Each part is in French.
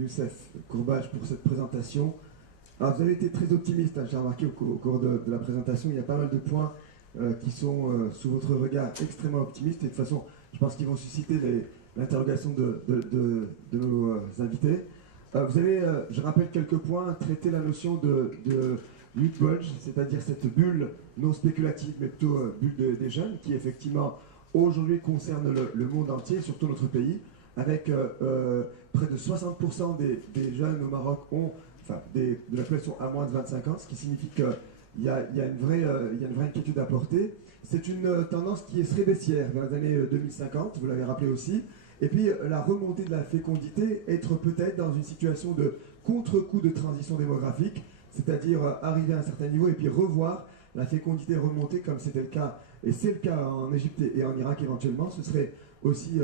Youssef Courbage pour cette présentation. Alors, vous avez été très optimiste, hein, j'ai remarqué au cours de la présentation, il y a pas mal de points qui sont sous votre regard extrêmement optimistes et de toute façon, je pense qu'ils vont susciter l'interrogation de nos invités. Vous avez, je rappelle quelques points, traité la notion de youth bulge, c'est-à-dire cette bulle non spéculative, mais plutôt bulle des jeunes, qui effectivement aujourd'hui concerne le monde entier, surtout notre pays, avec près de 60% des jeunes au Maroc de la population à moins de 25 ans, ce qui signifie qu'il y a une vraie inquiétude à porter. C'est une tendance qui serait baissière vers les années 2050, vous l'avez rappelé aussi. Et puis la remontée de la fécondité, être peut-être dans une situation de contre-coup de transition démographique, c'est-à-dire arriver à un certain niveau et puis revoir la fécondité remonter comme c'était le cas, et c'est le cas en Égypte et en Irak éventuellement. Ce serait aussi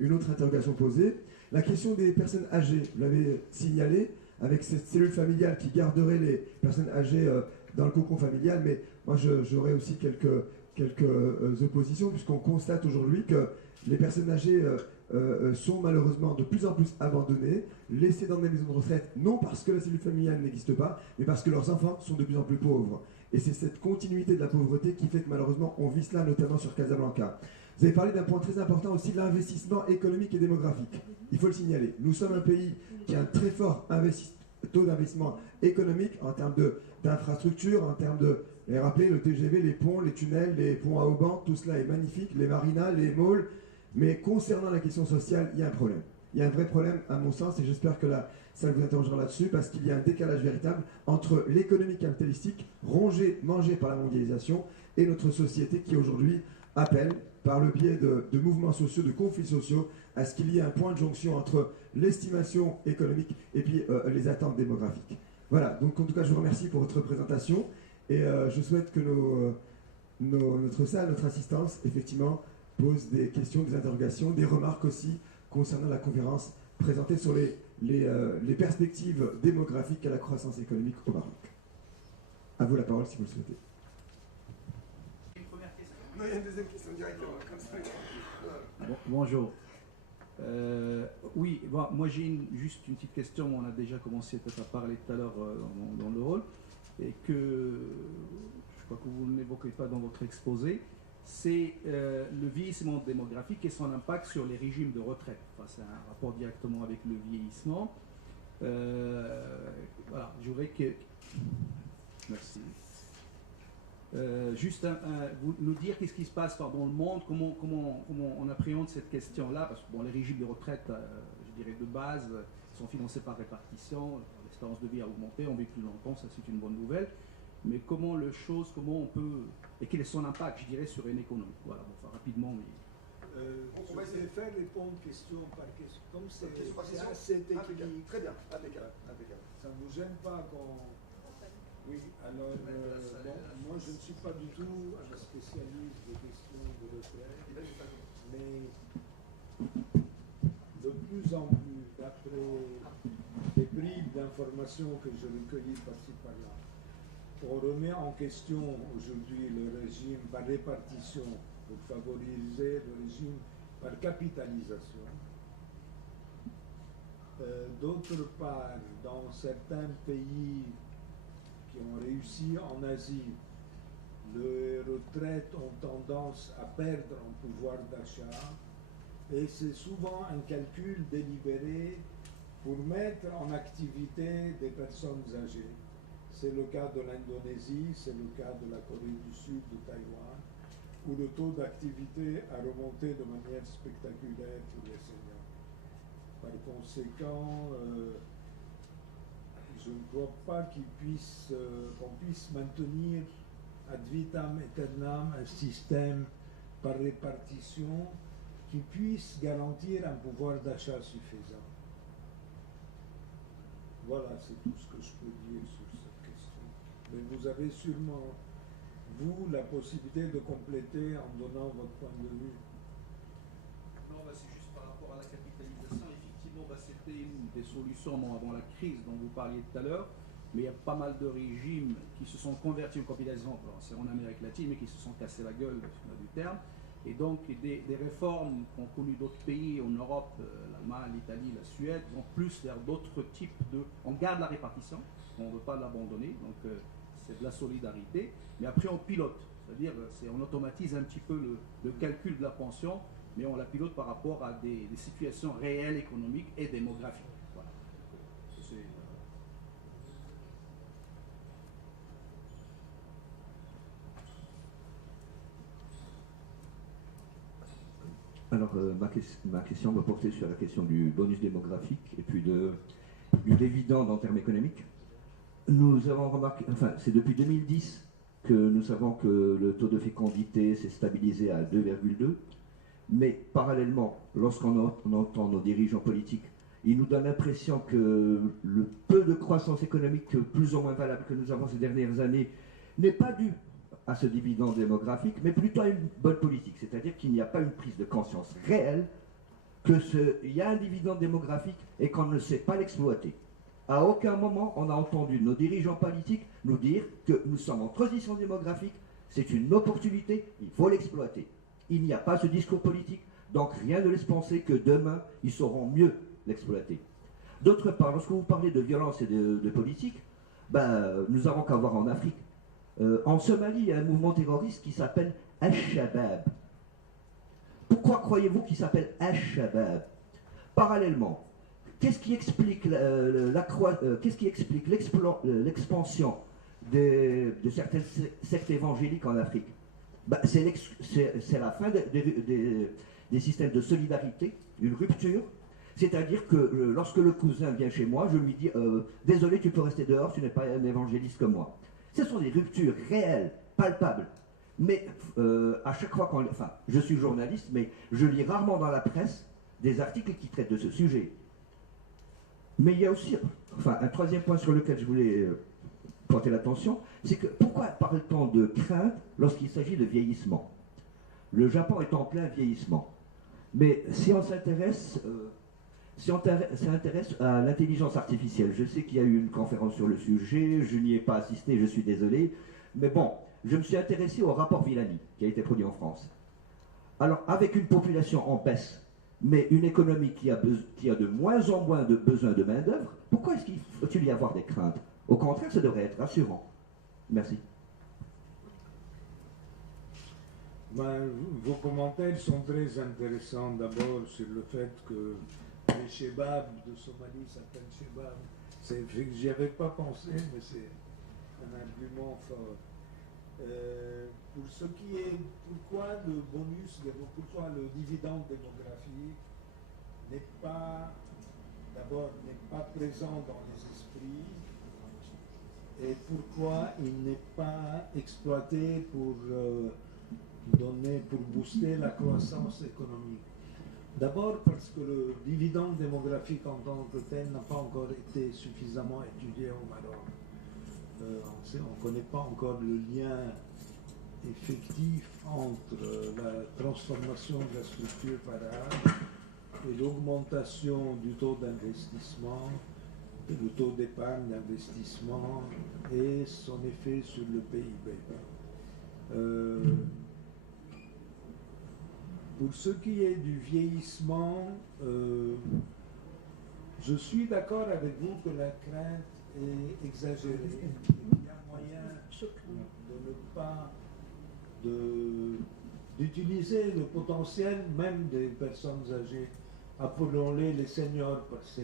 une autre interrogation posée. La question des personnes âgées, vous l'avez signalé, avec cette cellule familiale qui garderait les personnes âgées dans le cocon familial, mais moi j'aurais aussi quelques oppositions, puisqu'on constate aujourd'hui que les personnes âgées sont malheureusement de plus en plus abandonnées, laissées dans des maisons de retraite, non parce que la cellule familiale n'existe pas, mais parce que leurs enfants sont de plus en plus pauvres. Et c'est cette continuité de la pauvreté qui fait que malheureusement on vit cela notamment sur Casablanca. Vous avez parlé d'un point très important aussi, l'investissement économique et démographique. Il faut le signaler. Nous sommes un pays qui a un très fort taux d'investissement économique en termes d'infrastructures, en termes de... Et rappelez, le TGV, les ponts, les tunnels, les ponts à haut banc, tout cela est magnifique, les marinas, les malls. Mais concernant la question sociale, il y a un problème. Il y a un vrai problème, à mon sens, et j'espère que là, ça vous interrogera là-dessus, parce qu'il y a un décalage véritable entre l'économie capitalistique, mangée par la mondialisation, et notre société qui aujourd'hui appelle, par le biais de mouvements sociaux, de conflits sociaux, à ce qu'il y ait un point de jonction entre l'estimation économique et puis les attentes démographiques. Voilà, donc en tout cas, je vous remercie pour votre présentation, et je souhaite que notre salle, notre assistance, effectivement, pose des questions, des interrogations, des remarques aussi concernant la conférence présentée sur les perspectives démographiques à la croissance économique au Maroc. À vous la parole si vous le souhaitez. Une première question. Non, il y a une deuxième question directement, comme ça. Bonjour. Oui, bon, moi j'ai juste une petite question. On a déjà commencé peut-être à parler tout à l'heure dans le rôle, et que je crois que vous n'évoquez pas dans votre exposé. C'est le vieillissement démographique et son impact sur les régimes de retraite. Enfin, c'est un rapport directement avec le vieillissement. Voilà, je voudrais que... Merci. Juste vous nous dire qu'est-ce qui se passe dans le monde, comment on appréhende cette question-là, parce que bon, les régimes de retraite, je dirais de base, sont financés par répartition, l'espérance de vie a augmenté, on vit plus longtemps, ça c'est une bonne nouvelle. Mais comment on peut, et quel est son impact, je dirais, sur une économie. Voilà, bon, enfin, rapidement, mais... On va essayer de faire répondre question par question. Comme c'est assez technique. Très bien, impeccable. Ça ne vous gêne pas quand... Oui, alors, moi je ne suis pas du tout un spécialiste des questions de retraite, mais de plus en plus, d'après les bribes d'informations que je recueillis par-ci par-là, on remet en question aujourd'hui le régime par répartition pour favoriser le régime par capitalisation. D'autre part, dans certains pays qui ont réussi en Asie, les retraites ont tendance à perdre en pouvoir d'achat, et c'est souvent un calcul délibéré pour mettre en activité des personnes âgées. C'est le cas de l'Indonésie, c'est le cas de la Corée du Sud, de Taïwan, où le taux d'activité a remonté de manière spectaculaire pour les seniors. Par conséquent, je ne crois pas qu'on puisse maintenir ad vitam aeternam un système par répartition qui puisse garantir un pouvoir d'achat suffisant. Voilà, c'est tout ce que je peux dire sur cette question. Mais vous avez sûrement, vous, la possibilité de compléter en donnant votre point de vue. Non, c'est juste par rapport à la capitalisation. Effectivement, c'était une des solutions avant la crise dont vous parliez tout à l'heure, mais il y a pas mal de régimes qui se sont convertis en capitalisation, c'est en Amérique latine, mais qui se sont cassés la gueule, du terme. Et donc des réformes qu'ont connues d'autres pays en Europe, l'Allemagne, l'Italie, la Suède, vont plus vers d'autres types de... On garde la répartition, on ne veut pas l'abandonner, donc c'est de la solidarité, mais après on pilote, c'est-à-dire on automatise un petit peu le calcul de la pension, mais on la pilote par rapport à des situations réelles, économiques et démographiques. Voilà. Alors, ma question va porter sur la question du bonus démographique et puis du dividende en termes économiques. Nous avons remarqué, enfin, c'est depuis 2010 que nous savons que le taux de fécondité s'est stabilisé à 2,2, mais parallèlement, lorsqu'on entend nos dirigeants politiques, ils nous donnent l'impression que le peu de croissance économique plus ou moins valable que nous avons ces dernières années n'est pas dû à ce dividende démographique, mais plutôt à une bonne politique. C'est-à-dire qu'il n'y a pas une prise de conscience réelle qu'il y a un dividende démographique et qu'on ne sait pas l'exploiter. À aucun moment, on a entendu nos dirigeants politiques nous dire que nous sommes en transition démographique, c'est une opportunité, il faut l'exploiter. Il n'y a pas ce discours politique, donc rien ne laisse penser que demain, ils sauront mieux l'exploiter. D'autre part, lorsque vous parlez de violence et de politique, nous avons qu'à voir en Afrique. En Somalie, il y a un mouvement terroriste qui s'appelle Al-Shabaab. Pourquoi croyez-vous qu'il s'appelle Al-Shabaab? Parallèlement, qu'est-ce qui explique l'expansion de certaines sectes évangéliques en Afrique? C'est la fin des systèmes de solidarité, une rupture. C'est-à-dire que lorsque le cousin vient chez moi, je lui dis désolé, tu peux rester dehors, tu n'es pas un évangéliste comme moi. Ce sont des ruptures réelles, palpables. Mais à chaque fois je suis journaliste, mais je lis rarement dans la presse des articles qui traitent de ce sujet. Mais il y a aussi, un troisième point sur lequel je voulais porter l'attention, c'est que pourquoi parle-t-on de crainte lorsqu'il s'agit de vieillissement? Le Japon est en plein vieillissement. Mais si on s'intéresse à l'intelligence artificielle, je sais qu'il y a eu une conférence sur le sujet, je n'y ai pas assisté, je suis désolé, mais bon, je me suis intéressé au rapport Villani, qui a été produit en France. Alors, avec une population en baisse, mais une économie qui a de moins en moins de besoin de main-d'œuvre, pourquoi est-ce qu'il faut-il y avoir des craintes? Au contraire, ça devrait être rassurant. Merci. Vos commentaires sont très intéressants. D'abord sur le fait que les Shebabs de Somalie s'appellent Shebabs. J'y avais pas pensé, mais c'est un argument fort. Pour ce qui est, pourquoi le bonus, pourquoi le dividende démographique n'est pas présent dans les esprits, et pourquoi il n'est pas exploité pour booster la croissance économique. D'abord parce que le dividende démographique en tant que tel n'a pas encore été suffisamment étudié au Maroc. On ne connaît pas encore le lien effectif entre la transformation de la structure par âge et l'augmentation du taux d'investissement, le taux d'épargne d'investissement et son effet sur le PIB. Pour ce qui est du vieillissement, je suis d'accord avec vous que la crainte est exagérée. Il y a moyen de ne pas d'utiliser le potentiel même des personnes âgées. Appelons-les les seniors, parce que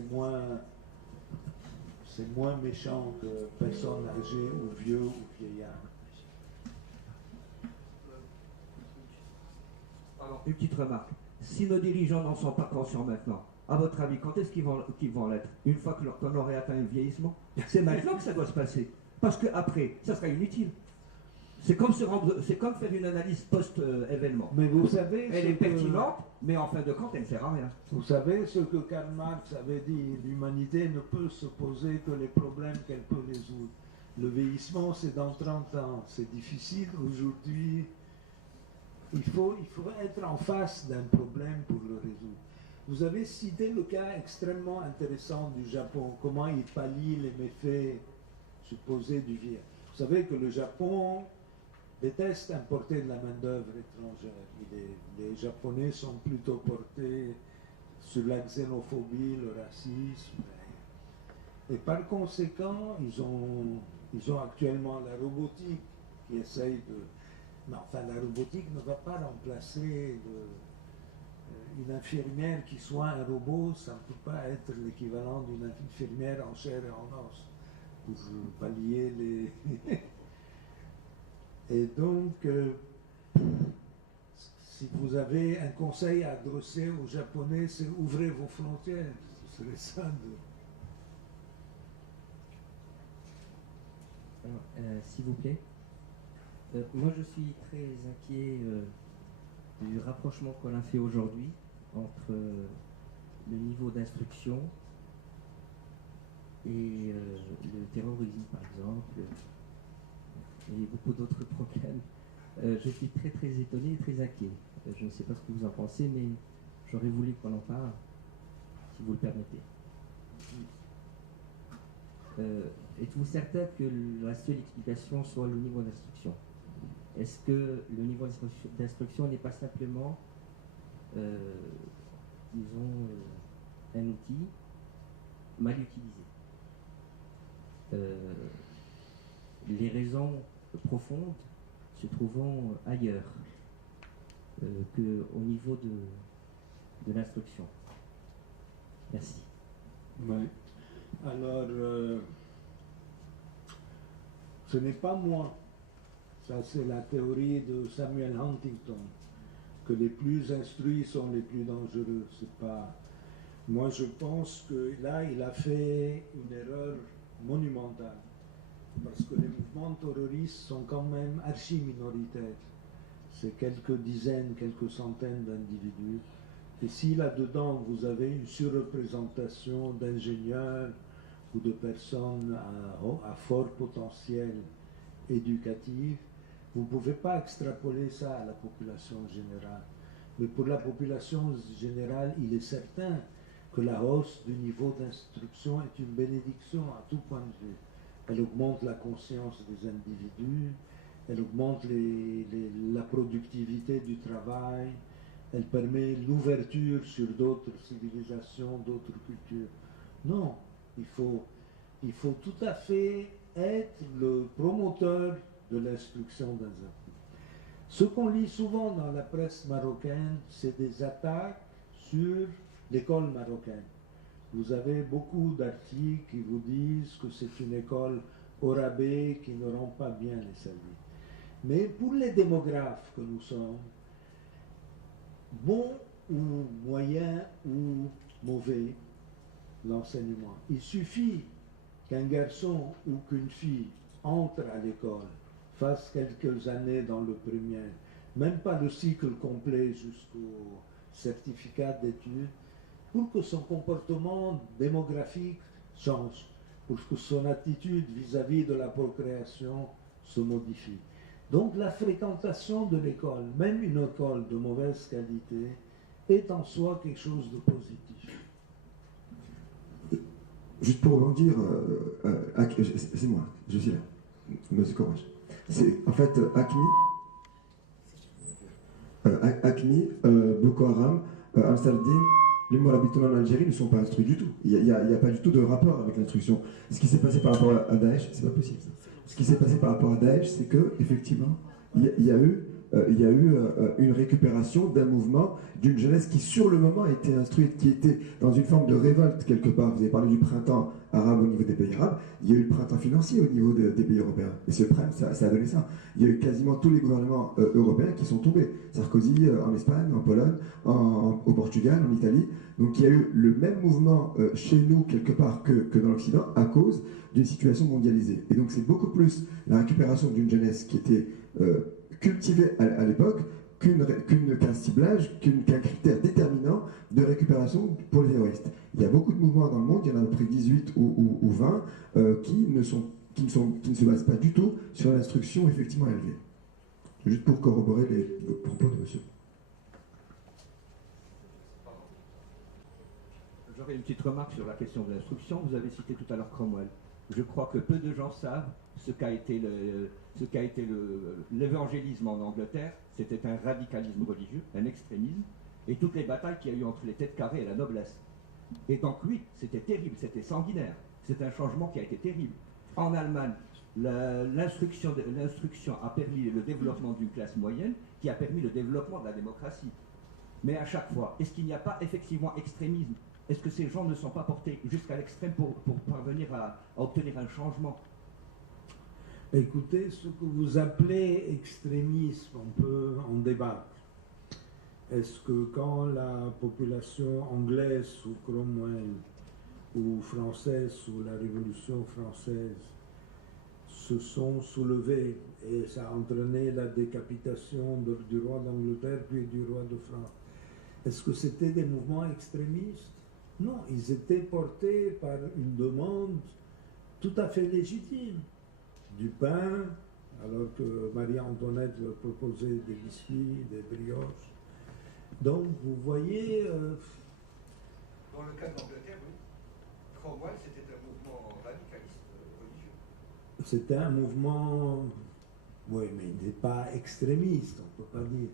c'est moins méchant que personnes âgées ou vieux ou vieillards. Alors, une petite remarque. Si nos dirigeants n'en sont pas conscients maintenant, à votre avis, quand est-ce qu'ils vont l'être? Une fois qu'on aurait atteint le vieillissement? C'est maintenant que ça doit se passer. Parce qu'après, ça sera inutile. C'est comme faire une analyse post-événement. Mais vous savez... Elle est pertinente, mais en fin de compte, elle ne sert à rien. Vous savez ce que Karl Marx avait dit, l'humanité ne peut se poser que les problèmes qu'elle peut résoudre. Le vieillissement, c'est dans 30 ans. C'est difficile aujourd'hui. Il faut être en face d'un problème pour le résoudre. Vous avez cité le cas extrêmement intéressant du Japon, comment il pallie les méfaits supposés du vieillissement. Vous savez que le Japon déteste importer de la main-d'œuvre étrangère. Les Japonais sont plutôt portés sur la xénophobie, le racisme. Et par conséquent, ils ont actuellement la robotique qui essaye de... Mais enfin, la robotique ne va pas remplacer une infirmière qui soit un robot, ça ne peut pas être l'équivalent d'une infirmière en chair et en os, pour pallier les... Et donc, si vous avez un conseil à adresser aux Japonais, c'est ouvrez vos frontières. Ce serait ça de... Alors, s'il vous plaît. Moi, je suis très inquiet du rapprochement qu'on a fait aujourd'hui entre le niveau d'instruction et le terrorisme, par exemple, et beaucoup d'autres problèmes. Je suis très très étonné et très inquiet. Je ne sais pas ce que vous en pensez, mais j'aurais voulu qu'on en parle, si vous le permettez. Êtes-vous certain que la seule explication soit le niveau d'instruction? Est-ce que le niveau d'instruction n'est pas simplement, disons, un outil mal utilisé? Les raisons profondes se trouvent ailleurs qu'au niveau de l'instruction. Merci. Ouais. Alors, ce n'est pas moi, ça c'est la théorie de Samuel Huntington, que les plus instruits sont les plus dangereux. C'est pas... Moi je pense que là il a fait une erreur monumentale, parce que les mouvements terroristes sont quand même archi-minoritaires. C'est quelques dizaines, quelques centaines d'individus. Et si là-dedans vous avez une surreprésentation d'ingénieurs ou de personnes à fort potentiel éducatif, vous ne pouvez pas extrapoler ça à la population générale. Mais pour la population générale, il est certain que la hausse du niveau d'instruction est une bénédiction à tout point de vue. Elle augmente la conscience des individus, elle augmente la productivité du travail, elle permet l'ouverture sur d'autres civilisations, d'autres cultures. Non, il faut tout à fait être le promoteur de l'instruction dans un pays. Ce qu'on lit souvent dans la presse marocaine, c'est des attaques sur l'école marocaine. Vous avez beaucoup d'articles qui vous disent que c'est une école au rabais qui ne rend pas bien les services. Mais pour les démographes que nous sommes, bon ou moyen ou mauvais, l'enseignement, il suffit qu'un garçon ou qu'une fille entre à l'école, fasse quelques années dans le primaire, même pas le cycle complet jusqu'au certificat d'études, pour que son comportement démographique change, pour que son attitude vis-à-vis de la procréation se modifie. Donc la fréquentation de l'école, même une école de mauvaise qualité, est en soi quelque chose de positif. Juste pour rebondir, c'est moi, je suis là, monsieur Courage. C'est en fait AQMI, Boko Haram, Ansar-Dine, les Mourabitoun en Algérie ne sont pas instruits du tout. Il n'y a pas du tout de rapport avec l'instruction. Ce qui s'est passé par rapport à Daesh, c'est pas possible ça. Ce qui s'est passé par rapport à Daesh, c'est que effectivement, il y a eu une récupération d'un mouvement, d'une jeunesse qui sur le moment était instruite, qui était dans une forme de révolte quelque part. Vous avez parlé du printemps arabe au niveau des pays arabes, il y a eu le printemps financier au niveau des pays européens. Et ce problème, ça a donné ça. Il y a eu quasiment tous les gouvernements européens qui sont tombés. Sarkozy en Espagne, en Pologne, au Portugal, en Italie. Donc il y a eu le même mouvement chez nous quelque part que dans l'Occident à cause d'une situation mondialisée. Et donc c'est beaucoup plus la récupération d'une jeunesse qui était cultivée à l'époque qu'un ciblage, qu'un critère déterminant de récupération pour les terroristes. Il y a beaucoup de mouvements dans le monde, il y en a à peu près 18 ou 20 qui ne se basent pas du tout sur l'instruction effectivement élevée. Juste pour corroborer les propos de monsieur. J'aurais une petite remarque sur la question de l'instruction. Vous avez cité tout à l'heure Cromwell. Je crois que peu de gens savent ce qu'a été l'évangélisme en Angleterre. C'était un radicalisme religieux, un extrémisme, et toutes les batailles qu'il y a eu entre les têtes carrées et la noblesse. Et donc oui, c'était terrible, c'était sanguinaire. C'est un changement qui a été terrible. En Allemagne, l'instruction a permis le développement d'une classe moyenne qui a permis le développement de la démocratie. Mais à chaque fois, est-ce qu'il n'y a pas effectivement extrémisme? Est-ce que ces gens ne sont pas portés jusqu'à l'extrême pour parvenir à obtenir un changement? Écoutez, ce que vous appelez extrémisme, on peut en débattre. Est-ce que quand la population anglaise sous Cromwell ou française sous la Révolution française se sont soulevés et ça a entraîné la décapitation du roi d'Angleterre puis du roi de France, est-ce que c'était des mouvements extrémistes? Non, ils étaient portés par une demande tout à fait légitime. Du pain, alors que Marie-Antoinette leur proposait des biscuits, des brioches. Donc, vous voyez... Dans le cas d'Angleterre, oui. Cromwell, c'était un mouvement radicaliste religieux. C'était un mouvement... Oui, mais il n'est pas extrémiste. On ne peut pas dire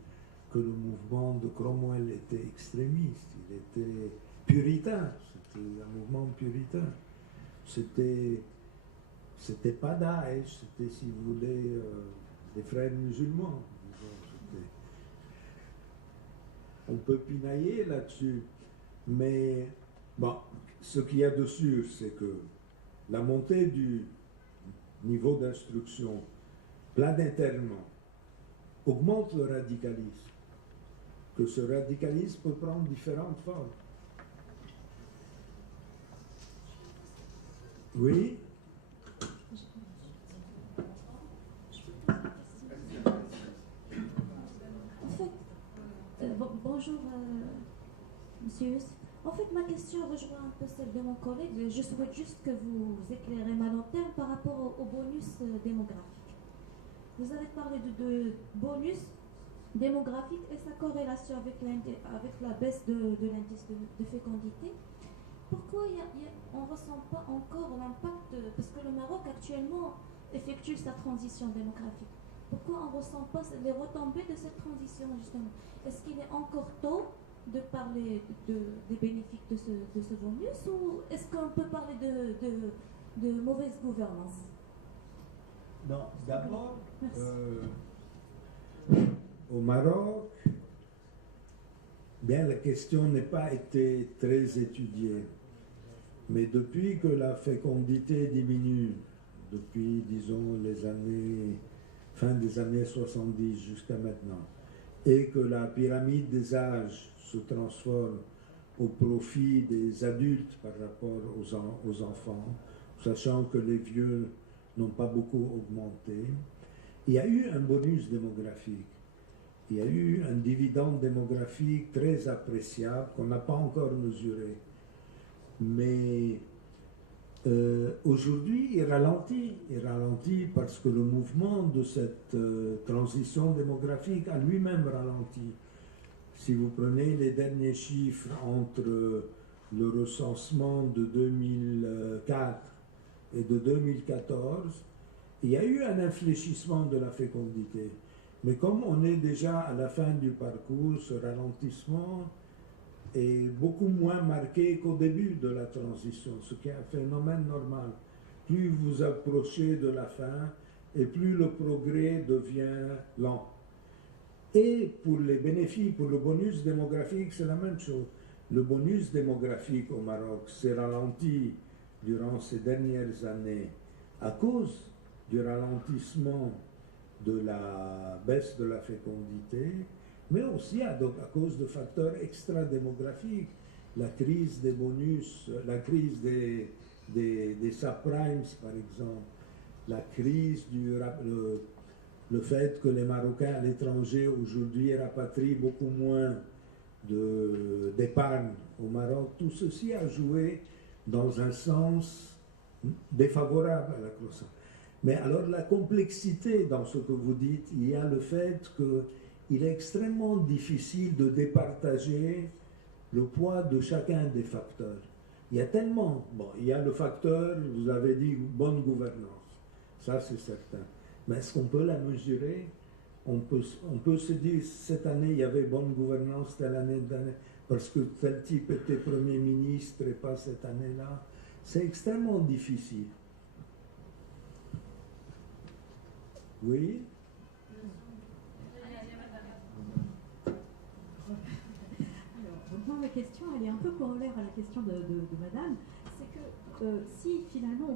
que le mouvement de Cromwell était extrémiste. Il était puritain. C'était un mouvement puritain. C'était pas Daesh, c'était, si vous voulez, des frères musulmans. On peut pinailler là-dessus, mais bon, ce qu'il y a de sûr, c'est que la montée du niveau d'instruction planétairement augmente le radicalisme, que ce radicalisme peut prendre différentes formes. Oui? Bonjour, monsieur Youssef. En fait, ma question rejoint un peu celle de mon collègue. Je souhaite juste que vous éclairez ma lanterne par rapport au bonus démographique. Vous avez parlé de bonus démographique et sa corrélation avec la baisse de l'indice de fécondité. Pourquoi on ne ressent pas encore l'impact, parce que le Maroc actuellement effectue sa transition démographique. Pourquoi on ne ressent pas les retombées de cette transition, justement? Est-ce qu'il est encore tôt de parler des bénéfices de ce bonus, ou est-ce qu'on peut parler de mauvaise gouvernance? Non, d'abord, au Maroc, bien, la question n'a pas été très étudiée, mais depuis que la fécondité diminue, depuis, disons, fin des années 70 jusqu'à maintenant, et que la pyramide des âges se transforme au profit des adultes par rapport aux enfants, sachant que les vieux n'ont pas beaucoup augmenté, il y a eu un bonus démographique. Il y a eu un dividende démographique très appréciable qu'on n'a pas encore mesuré. Mais aujourd'hui, il ralentit. Il ralentit parce que le mouvement de cette transition démographique a lui-même ralenti. Si vous prenez les derniers chiffres entre le recensement de 2004 et de 2014, il y a eu un infléchissement de la fécondité. Mais comme on est déjà à la fin du parcours, ce ralentissement est beaucoup moins marqué qu'au début de la transition, ce qui est un phénomène normal. Plus vous approchez de la fin, et plus le progrès devient lent. Et pour les bénéfices, pour le bonus démographique, c'est la même chose. Le bonus démographique au Maroc s'est ralenti durant ces dernières années à cause du ralentissement de la baisse de la fécondité, mais aussi à cause de facteurs extra-démographiques, la crise des bonus, la crise des subprimes par exemple, la crise le fait que les Marocains à l'étranger aujourd'hui rapatrient beaucoup moins d'épargne au Maroc, tout ceci a joué dans un sens défavorable à la croissance. Mais alors la complexité dans ce que vous dites, il y a le fait qu'il est extrêmement difficile de départager le poids de chacun des facteurs. Il y a tellement. Bon, il y a le facteur, vous avez dit, bonne gouvernance. Ça, c'est certain. Mais est-ce qu'on peut la mesurer? On peut se dire, cette année, il y avait bonne gouvernance, telle année, parce que tel type était Premier ministre et pas cette année-là. C'est extrêmement difficile. Oui? Donc moi, ma question, elle est un peu corollaire à la question de Madame. C'est que si finalement on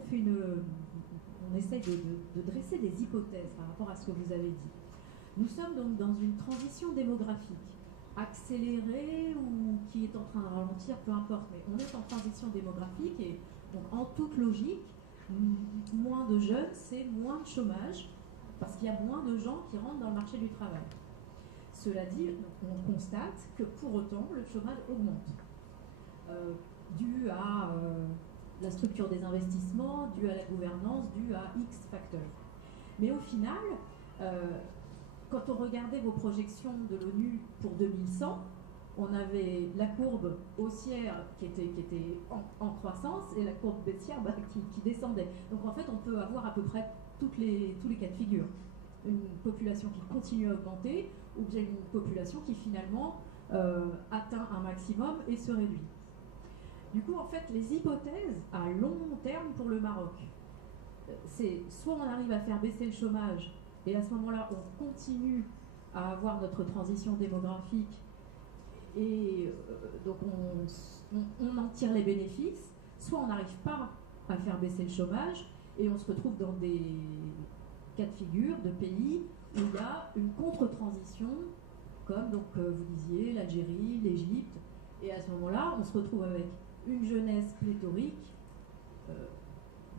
essaye de dresser des hypothèses par rapport à ce que vous avez dit, nous sommes donc dans une transition démographique accélérée ou qui est en train de ralentir, peu importe, mais on est en transition démographique et donc en toute logique, moins de jeunes, c'est moins de chômage parce qu'il y a moins de gens qui rentrent dans le marché du travail. Cela dit, on constate que pour autant, le chômage augmente, dû à la structure des investissements, dû à la gouvernance, dû à X facteurs. Mais au final, quand on regardait vos projections de l'ONU pour 2100, on avait la courbe haussière qui était en croissance et la courbe baissière qui descendait. Donc en fait, on peut avoir à peu près tous les cas de figure. Une population qui continue à augmenter ou bien une population qui finalement atteint un maximum et se réduit. Du coup, en fait, les hypothèses à long terme pour le Maroc, c'est soit on arrive à faire baisser le chômage et à ce moment-là, on continue à avoir notre transition démographique et donc on en tire les bénéfices, soit on n'arrive pas à faire baisser le chômage et on se retrouve dans des cas de figure de pays où il y a une contre-transition, comme donc vous disiez l'Algérie, l'Égypte, et à ce moment-là, on se retrouve avec une jeunesse pléthorique,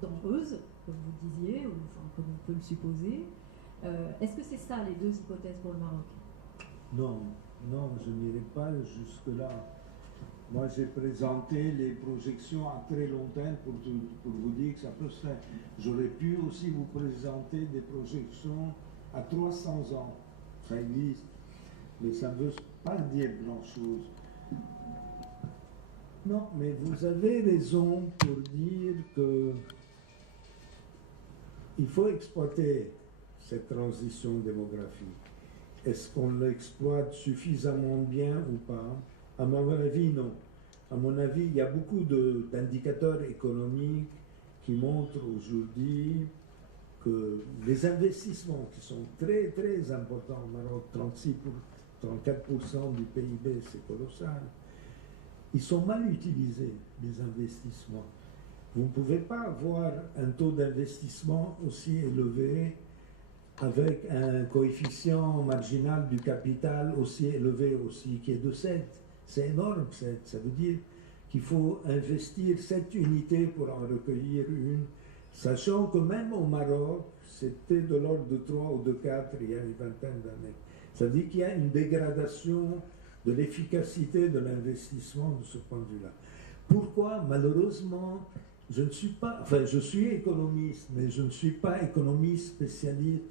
dangereuse, comme vous disiez, ou enfin, comme on peut le supposer. Est-ce que c'est ça les deux hypothèses pour le Maroc? Non, non, je n'irai pas jusque-là. Moi, j'ai présenté les projections à très long terme pour vous dire que ça peut se faire. J'aurais pu aussi vous présenter des projections à 300 ans. Ça existe. Mais ça ne veut pas dire grand-chose. Non, mais vous avez raison pour dire que il faut exploiter cette transition démographique. Est-ce qu'on l'exploite suffisamment bien ou pas? À mon avis, non. À mon avis, il y a beaucoup d'indicateurs économiques qui montrent aujourd'hui que les investissements qui sont très très importants au Maroc, 34% du PIB, c'est colossal, ils sont mal utilisés, les investissements. Vous ne pouvez pas avoir un taux d'investissement aussi élevé avec un coefficient marginal du capital aussi élevé aussi, qui est de 7. C'est énorme, 7. Ça veut dire qu'il faut investir 7 unités pour en recueillir une, sachant que même au Maroc, c'était de l'ordre de 3 ou de 4 il y a une vingtaine d'années. Ça veut dire qu'il y a une dégradation de l'efficacité de l'investissement de ce point de vue-là. Pourquoi? Malheureusement, je ne suis pas, enfin je suis économiste, mais je ne suis pas économiste spécialiste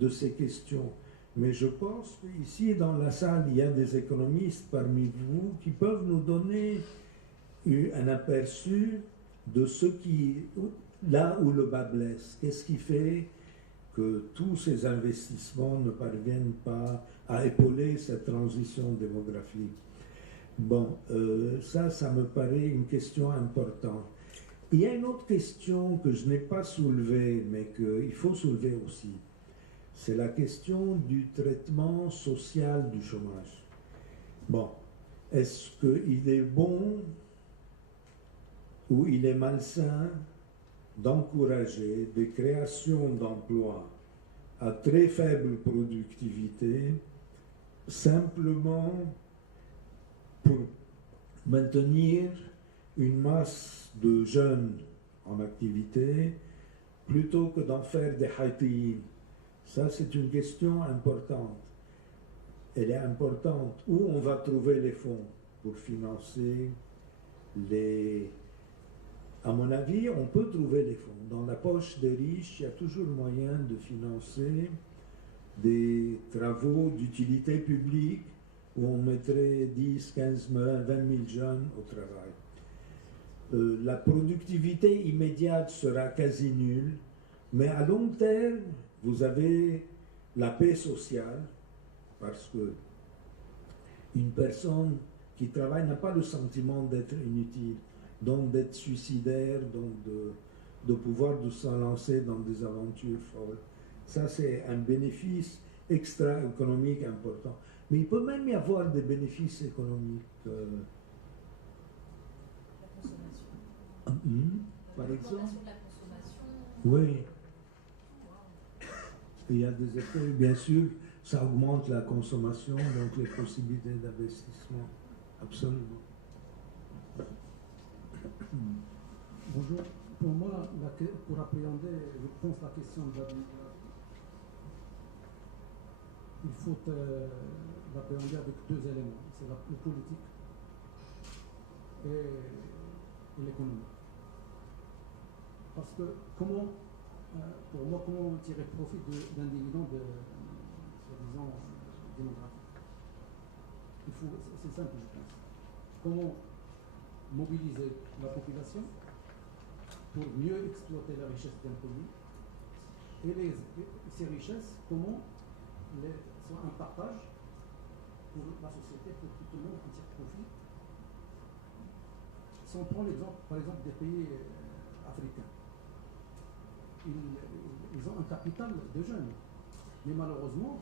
de ces questions. Mais je pense qu'ici dans la salle, il y a des économistes parmi vous qui peuvent nous donner un aperçu de ce qui, là où le bas blesse. Qu'est-ce qui fait que tous ces investissements ne parviennent pas à épauler cette transition démographique? Bon, ça me paraît une question importante. Il y a une autre question que je n'ai pas soulevée, mais qu'il faut soulever aussi. C'est la question du traitement social du chômage. Bon, est-ce qu'il est bon ou il est malsain d'encourager des créations d'emplois à très faible productivité simplement pour maintenir une masse de jeunes en activité plutôt que d'en faire des haïtiens? Ça, c'est une question importante. Elle est importante. Où on va trouver les fonds pour financer les... À mon avis, on peut trouver les fonds. Dans la poche des riches, il y a toujours moyen de financer des travaux d'utilité publique où on mettrait 10, 15, 20 000 jeunes au travail. la productivité immédiate sera quasi nulle, mais à long terme, vous avez la paix sociale, parce que une personne qui travaille n'a pas le sentiment d'être inutile, donc d'être suicidaire, donc de pouvoir se lancer dans des aventures folles. Ça, c'est un bénéfice extra-économique important. Mais il peut même y avoir des bénéfices économiques. La consommation. Par exemple. L'augmentation de la consommation. Oui. Il y a des effets, bien sûr, ça augmente la consommation, donc les possibilités d'investissement. Absolument. Bonjour. Pour moi, pour appréhender, je pense, la question de il faut l'appréhender avec deux éléments. C'est le politique et l'économie. Parce que pour moi, comment tirer profit d'un dividende soi-disant démographique? C'est simple, je pense. Comment mobiliser la population pour mieux exploiter la richesse d'un pays et ces richesses, comment sont un partage pour la société, pour que tout le monde en tire profit. Si on prend l'exemple, par exemple, des pays africains, ils ont un capital de jeunes, mais malheureusement,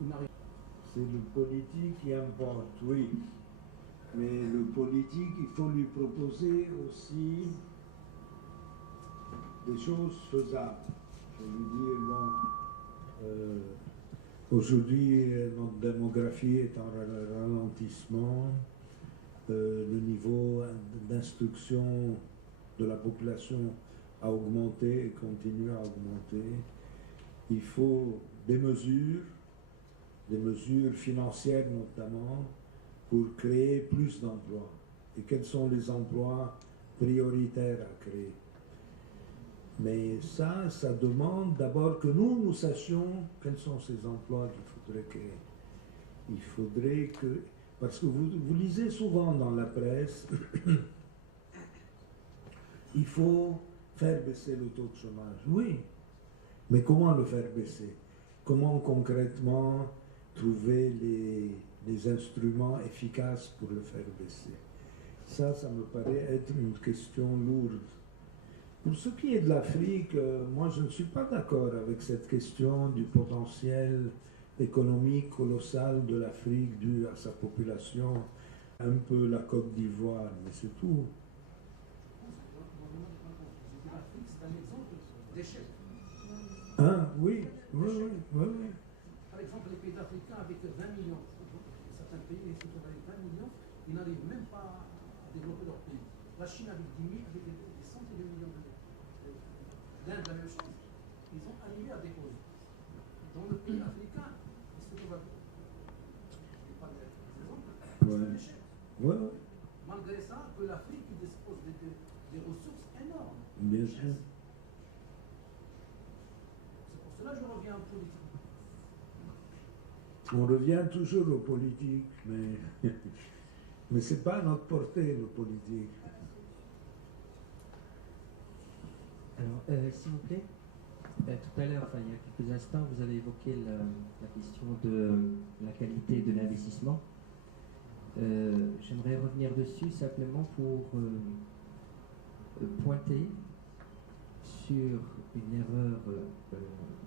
ils n'arrivent pas. C'est le politique qui importe, oui. Mais le politique, il faut lui proposer aussi des choses faisables. Je veux dire, aujourd'hui, notre démographie est en ralentissement. Le niveau d'instruction de la population a augmenté et continue à augmenter. Il faut des mesures financières notamment, pour créer plus d'emplois. Et quels sont les emplois prioritaires à créer? Mais ça demande d'abord que nous sachions quels sont ces emplois qu'il faudrait créer. Il faudrait que... Parce que vous lisez souvent dans la presse, il faut faire baisser le taux de chômage. Oui, mais comment le faire baisser? Comment concrètement trouver les instruments efficaces pour le faire baisser? Ça me paraît être une question lourde. Pour ce qui est de l'Afrique, moi je ne suis pas d'accord avec cette question du potentiel économique colossal de l'Afrique dû à sa population, un peu la Côte d'Ivoire, mais c'est tout. L'Afrique, c'est un exemple d'échec. Hein? Oui. Par exemple, les pays africains avec 20 millions, certains pays avec 20 millions, ils n'arrivent même pas à développer leur pays. La Chine avec 10 000, avec des centaines de millions d'années. L'Inde, la même chose. Ils ont arrivé à déposer. Dans le pays africain, est-ce que tu vas... Je ne pas des exemples. C'est un échec. Ouais. Malgré ça, que l'Afrique dispose des ressources énormes. Bien sûr. C'est pour cela que je reviens en politique. On revient toujours aux politiques, mais ce n'est pas à notre portée, le politique. Alors, s'il vous plaît, tout à l'heure, il y a quelques instants, vous avez évoqué la question de la qualité de l'investissement. J'aimerais revenir dessus simplement pour pointer sur une erreur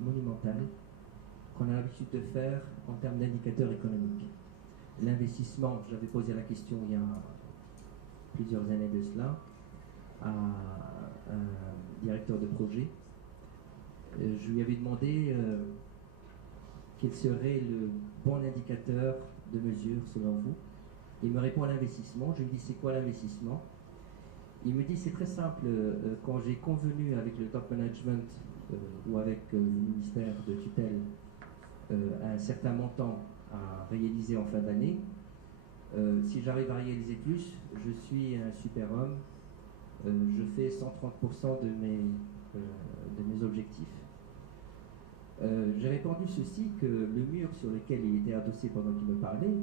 monumentale qu'on a l'habitude de faire en termes d'indicateurs économiques. L'investissement, j'avais posé la question il y a plusieurs années de cela à un directeur de projet. Je lui avais demandé quel serait le bon indicateur de mesure selon vous. Il me répond l'investissement. Je lui dis c'est quoi l'investissement? Il me dit c'est très simple. Quand j'ai convenu avec le top management ou avec le ministère de tutelle un certain montant à réaliser en fin d'année, si j'arrive à réaliser plus, je suis un super homme. Je fais 130% de mes objectifs. J'ai répondu ceci, que le mur sur lequel il était adossé pendant qu'il me parlait,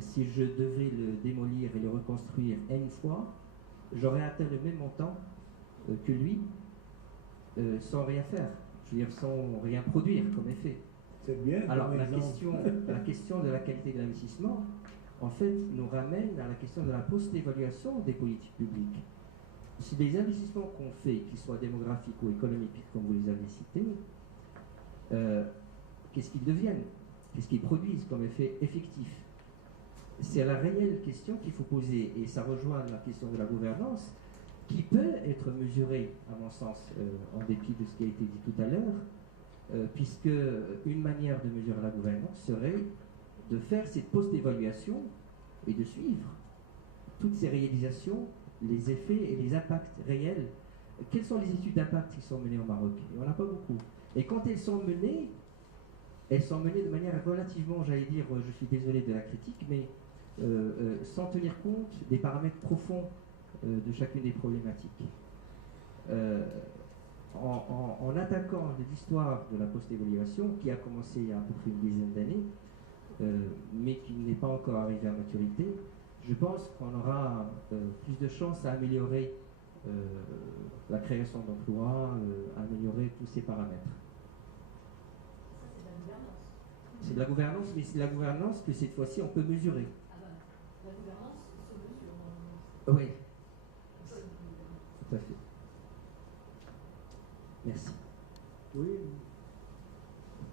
si je devais le démolir et le reconstruire N fois, j'aurais atteint le même montant que lui sans rien faire, je veux dire sans rien produire comme effet. C'est bien. Alors la question de la qualité de l'investissement, en fait, nous ramène à la question de la post-évaluation des politiques publiques. Si les investissements qu'on fait, qu'ils soient démographiques ou économiques, comme vous les avez cités, qu'est-ce qu'ils deviennent? Qu'est-ce qu'ils produisent comme effet effectif? C'est la réelle question qu'il faut poser, et ça rejoint la question de la gouvernance, qui peut être mesurée, à mon sens, en dépit de ce qui a été dit tout à l'heure, puisque une manière de mesurer la gouvernance serait de faire cette post-évaluation et de suivre toutes ces réalisations, les effets et les impacts réels. Quelles sont les études d'impact qui sont menées au Maroc? Il n'y en a pas beaucoup. Et quand elles sont menées de manière relativement, j'allais dire, je suis désolé de la critique, mais sans tenir compte des paramètres profonds de chacune des problématiques. En attaquant l'histoire de la post-évaluation, qui a commencé il y a à peu près une dizaine d'années, mais qui n'est pas encore arrivé à maturité, je pense qu'on aura plus de chances à améliorer la création d'emplois, à améliorer tous ces paramètres. C'est de la gouvernance, mais c'est de la gouvernance que cette fois-ci on peut mesurer. Ah ben, la gouvernance se mesure. Oui. Tout à fait. Merci. Oui,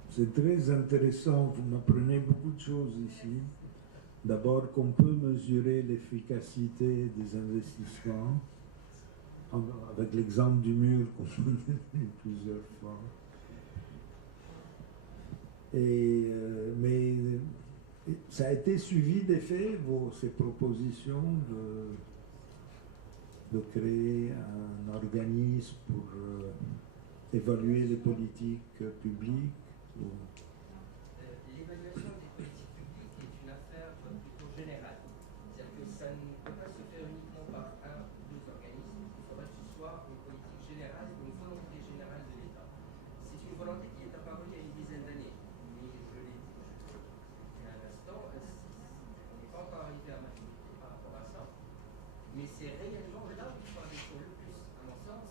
c'est très intéressant. Vous m'apprenez beaucoup de choses ici. D'abord, qu'on peut mesurer l'efficacité des investissements, avec l'exemple du mur qu'on a donné plusieurs fois. Mais ça a été suivi des faits, ces propositions de créer un organisme pour évaluer les politiques publiques. L'évaluation des politiques publiques est une affaire plutôt générale. C'est-à-dire que ça ne peut pas se faire uniquement par un ou deux organismes. Il faudra que ce soit une politique générale, une volonté générale de l'État. C'est une volonté qui est apparue il y a une dizaine d'années. Mais je l'ai dit il y a un instant, on n'est pas encore arrivé à maturité par rapport à ça. Mais c'est réellement là où il faut aller sur le plus, à mon sens.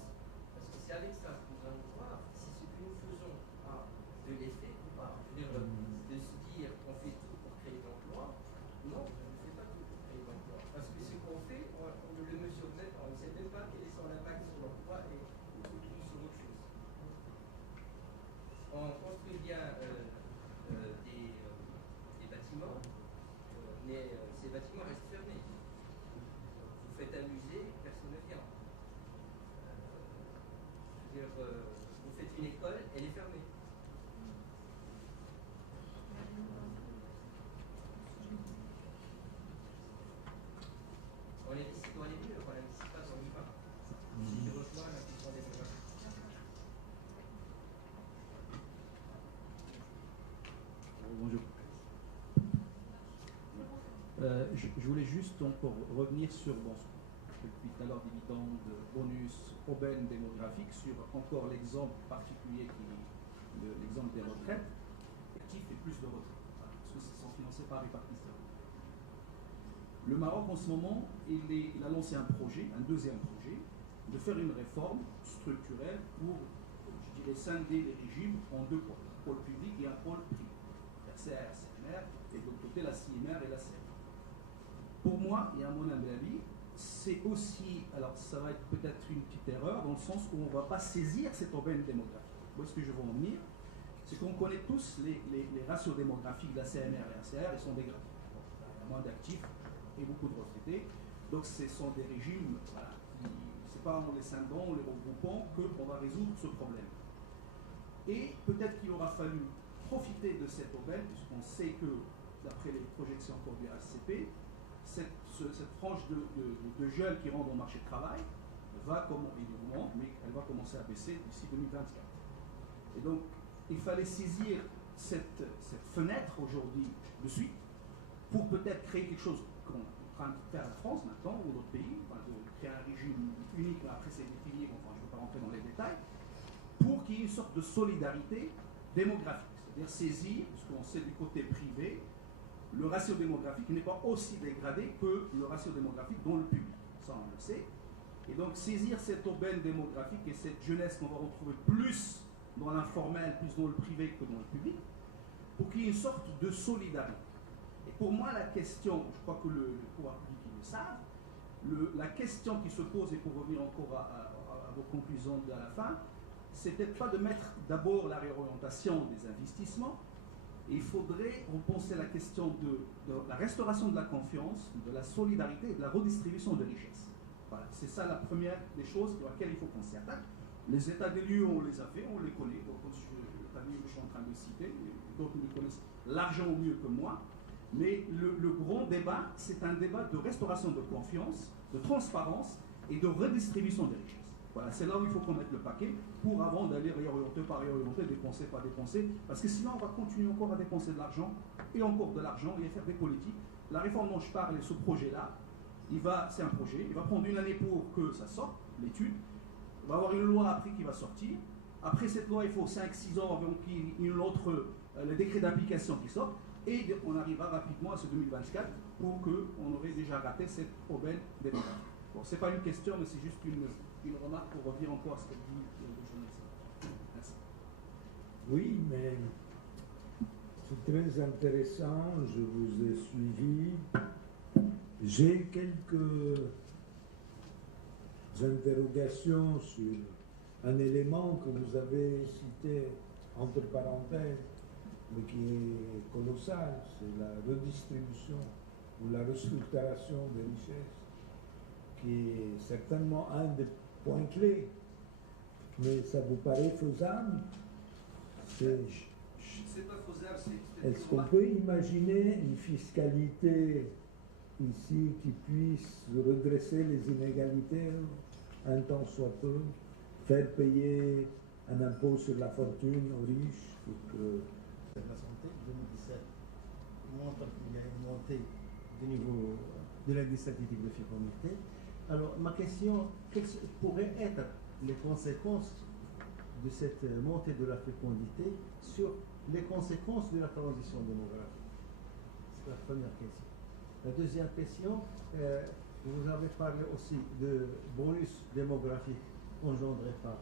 Parce que c'est avec ça que nous allons voir si ce que nous faisons a de l'effet ou pas. Je veux dire, de se dire qu'on fait tout pour créer de l'emploi. Non, on ne fait pas tout pour créer de l'emploi. Parce que ce qu'on fait, on ne le mesure même pas. On ne sait même pas quel est son impact sur l'emploi et sur autre chose. On construit bien des bâtiments, mais ces bâtiments restent fermés. Vous faites un musée, personne ne vient. Je veux dire, vous faites une école, elle est fermée. On investit dans les murs, on n'investit pas dans l'humain. Si je rejoins la question démographique. Bonjour. Je voulais juste encore revenir sur depuis tout à l'heure dividendes, bonus, aubaine démographique, sur encore l'exemple particulier qui est l'exemple des retraites, actifs et plus de retraites, parce que ce sont financés par répartition. Le Maroc en ce moment, il a lancé un projet, un deuxième projet, de faire une réforme structurelle pour, je dirais, scinder les régimes en deux pôles, un pôle public et un pôle privé. RCR, CMR, et de l'autre côté la CIMR et la CMR. Pour moi, et à mon humble avis, c'est aussi, alors ça va être peut-être une petite erreur, dans le sens où on ne va pas saisir cette aubaine démographique. Où est-ce que je veux en venir? C'est qu'on connaît tous les ratios démographiques de la CMR et RCR, ils sont dégradés. Il y a moins d'actifs et beaucoup de retraités. Donc ce sont des régimes, voilà, c'est pas en les scindant, en les regroupant qu'on va résoudre ce problème. Et peut-être qu'il aura fallu profiter de cette aubaine, puisqu'on sait que, d'après les projections encore du HCP, cette frange de jeunes qui rentrent au marché du travail va mais elle va commencer à baisser d'ici 2024. Et donc, il fallait saisir cette fenêtre aujourd'hui de suite pour peut-être créer quelque chose qu'on est en train de faire en France maintenant ou d'autres pays, enfin, de créer un régime unique, mais après c'est défini, enfin je ne vais pas rentrer dans les détails, pour qu'il y ait une sorte de solidarité démographique, c'est-à-dire saisir, parce qu'on sait du côté privé, le ratio démographique n'est pas aussi dégradé que le ratio démographique dans le public. Ça, on le sait. Et donc saisir cette aubaine démographique et cette jeunesse qu'on va retrouver plus dans l'informel, plus dans le privé que dans le public, pour qu'il y ait une sorte de solidarité. Et pour moi, la question, je crois que le pouvoir public, ils le savent, la question qui se pose, et pour revenir encore à vos conclusions de la fin, c'est peut-être pas de mettre d'abord la réorientation des investissements. Il faudrait repenser la question de la restauration de la confiance, de la solidarité et de la redistribution de richesses. Voilà, c'est ça la première des choses pour laquelle il faut qu'on s'y attaque. Les états des lieux, on les a fait, on les connaît. Donc, l'état des lieux que je suis en train de citer, d'autres les connaissent largement mieux que moi. Mais le grand débat, c'est un débat de restauration de confiance, de transparence et de redistribution des richesses. Voilà, c'est là où il faut qu'on mette le paquet pour avant d'aller réorienter par réorienter, dépenser par dépenser, parce que sinon on va continuer encore à dépenser de l'argent et encore de l'argent et à faire des politiques. La réforme dont je parle et ce projet-là, c'est un projet, il va prendre une année pour que ça sorte, l'étude. Il va y avoir une loi après qui va sortir. Après cette loi, il faut 5-6 ans avant qu'il y ait une autre, le décret d'application qui sort. Et on arrivera rapidement à ce 2024 pour qu'on aurait déjà raté cette aubaine démographique. Bon, ce n'est pas une question, mais c'est juste une remarque pour revenir encore à ce qu'a dit le journaliste. Merci. Oui, mais c'est très intéressant, je vous ai suivi. J'ai quelques interrogations sur un élément que vous avez cité entre parenthèses, mais qui est colossal, c'est la redistribution ou la restructuration des richesses, qui est certainement un des points clés. Mais ça vous paraît faisable? C'est pas faisable, Est-ce qu'on peut imaginer une fiscalité ici qui puisse redresser les inégalités un temps soit peu, faire payer un impôt sur la fortune aux riches pour que... La santé, 2017 montre qu'il y a une montée du niveau de l'aide statistique de fécondité. Alors, ma question, quelles pourraient être les conséquences de cette montée de la fécondité sur les conséquences de la transition démographique? C'est la première question. La deuxième question, vous avez parlé aussi de bonus démographique engendré par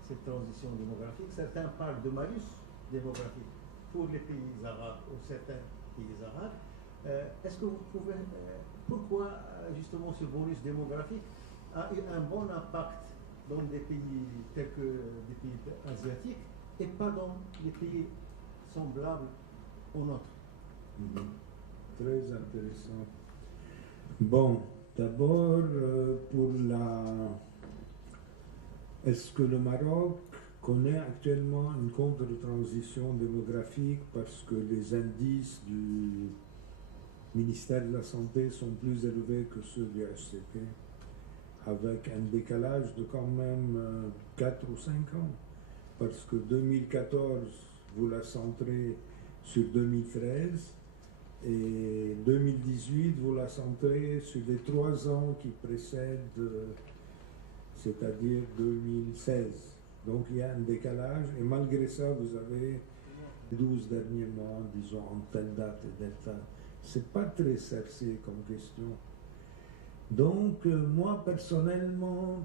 cette transition démographique. Certains parlent de malus démographique pour les pays arabes ou certains pays arabes. Est-ce que vous pouvez... pourquoi justement ce bonus démographique a eu un bon impact dans des pays tels que des pays asiatiques et pas dans les pays semblables aux nôtres? Très intéressant. Bon, d'abord, pour la... Est-ce que le Maroc connaît actuellement une contre-transition démographique parce que les indices du ministère de la Santé sont plus élevés que ceux du HCP, avec un décalage de quand même 4 ou 5 ans, parce que 2014, vous la centrez sur 2013, et 2018, vous la centrez sur les 3 ans qui précèdent, c'est-à-dire 2016. Donc il y a un décalage, et malgré ça, vous avez 12 derniers mois, disons, en telle date et telle date. C'est pas très sexy comme question. Donc, moi, personnellement,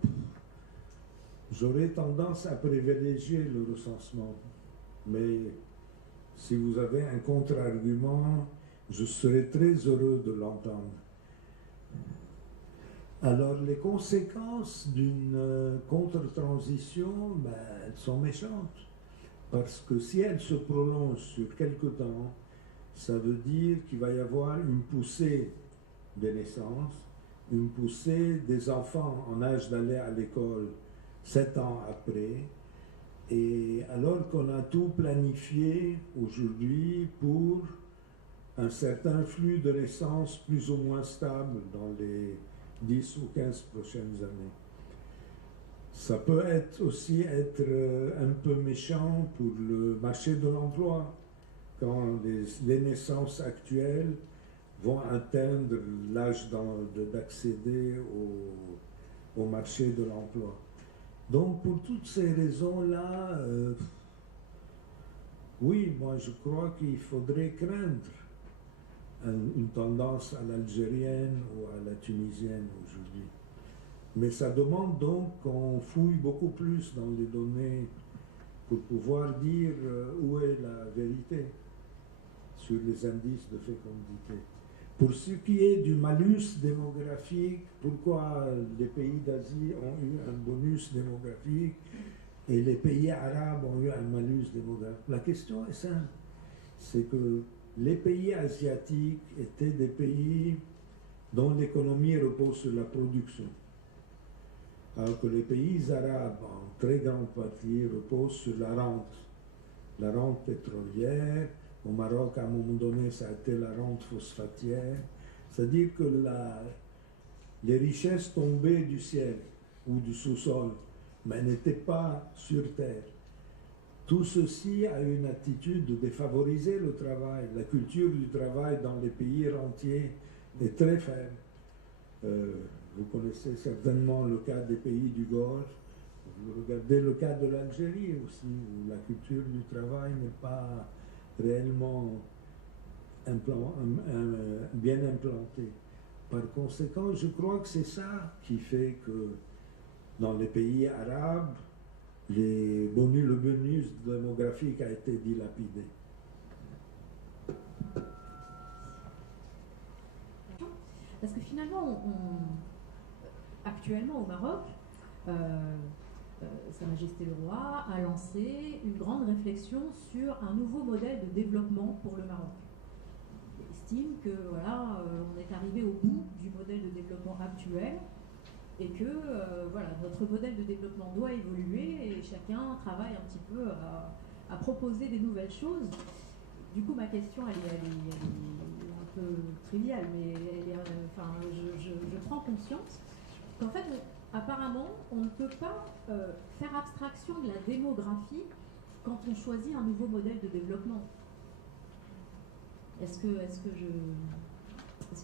j'aurais tendance à privilégier le recensement. Mais si vous avez un contre-argument, je serais très heureux de l'entendre. Alors, les conséquences d'une contre-transition, ben, elles sont méchantes. Parce que si elles se prolongent sur quelque temps, ça veut dire qu'il va y avoir une poussée des naissances, une poussée des enfants en âge d'aller à l'école 7 ans après, et alors qu'on a tout planifié aujourd'hui pour un certain flux de naissance plus ou moins stable dans les 10 ou 15 prochaines années. Ça peut aussi être un peu méchant pour le marché de l'emploi, quand les naissances actuelles vont atteindre l'âge d'accéder au marché de l'emploi. Donc, pour toutes ces raisons-là, oui, moi je crois qu'il faudrait craindre une tendance à l'algérienne ou à la tunisienne aujourd'hui. Mais ça demande donc qu'on fouille beaucoup plus dans les données pour pouvoir dire où est la vérité sur les indices de fécondité. Pour ce qui est du malus démographique, pourquoi les pays d'Asie ont eu un bonus démographique et les pays arabes ont eu un malus démographique? La question est simple, c'est que les pays asiatiques étaient des pays dont l'économie repose sur la production, alors que les pays arabes, en très grande partie, reposent sur la rente pétrolière. Au Maroc, à un moment donné, ça a été la rente phosphatière. C'est-à-dire que les richesses tombaient du ciel ou du sous-sol, mais n'étaient pas sur terre. Tout ceci a une attitude de défavoriser le travail. La culture du travail dans les pays rentiers est très faible. Vous connaissez certainement le cas des pays du Golfe. Vous regardez le cas de l'Algérie aussi, où la culture du travail n'est pas réellement bien implantée. Par conséquent, je crois que c'est ça qui fait que dans les pays arabes, le bonus démographique a été dilapidé. Parce que finalement, actuellement au Maroc, Sa Majesté le Roi a lancé une grande réflexion sur un nouveau modèle de développement pour le Maroc. Il estime que voilà, on est arrivé au bout du modèle de développement actuel et que voilà, notre modèle de développement doit évoluer et chacun travaille un petit peu à proposer des nouvelles choses. Du coup, ma question, elle est un peu triviale, mais je prends conscience qu'en fait, apparemment, on ne peut pas faire abstraction de la démographie quand on choisit un nouveau modèle de développement. Est-ce que je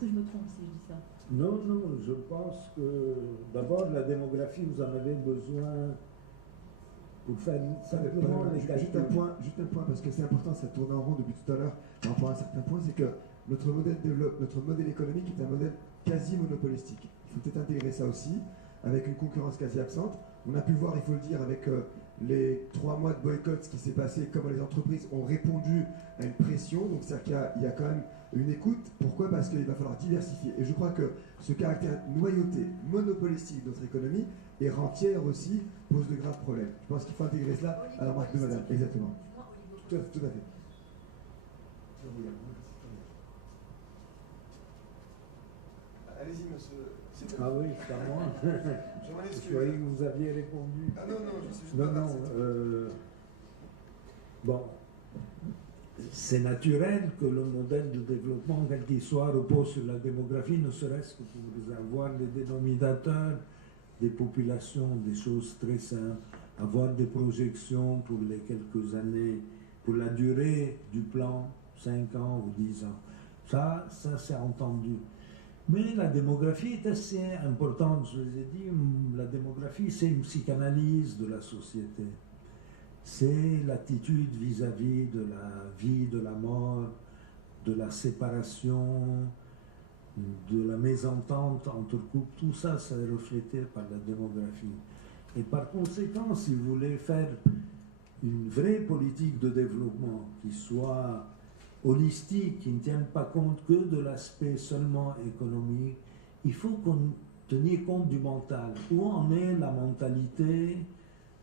me trompe si je dis ça? Non, non, je pense que d'abord la démographie, vous en avez besoin pour faire simplement les juste un point, parce que c'est important, ça tourne en rond depuis tout à l'heure par rapport à un certain point, c'est que notre modèle économique est un modèle quasi monopolistique. Il faut peut-être intégrer ça aussi, avec une concurrence quasi absente. On a pu voir, il faut le dire, avec les 3 mois de boycott, ce qui s'est passé, comment les entreprises ont répondu à une pression. Donc c'est-à-dire qu'il y a quand même une écoute. Pourquoi? Parce qu'il va falloir diversifier. Et je crois que ce caractère noyauté, monopolistique de notre économie et rentière aussi pose de graves problèmes. Je pense qu'il faut intégrer cela à la marque de madame. Exactement. Tout à fait. Allez-y, monsieur. Ah oui, c'est à moi. Je croyais que vous aviez répondu. Ah non, je suis juste Non. Bon, c'est naturel que le modèle de développement, quel qu'il soit, repose sur la démographie, ne serait-ce que pour avoir les dénominateurs des populations, des choses très simples, avoir des projections pour les quelques années, pour la durée du plan, 5 ans ou 10 ans. Ça c'est entendu. Mais la démographie est assez importante, je vous ai dit, la démographie c'est une psychanalyse de la société. C'est l'attitude vis-à-vis de la vie, de la mort, de la séparation, de la mésentente entre couples. Tout ça, ça est reflété par la démographie. Et par conséquent, si vous voulez faire une vraie politique de développement qui soit holistique, qui ne tienne pas compte que de l'aspect seulement économique, il faut qu'on tienne compte du mental. Où en est la mentalité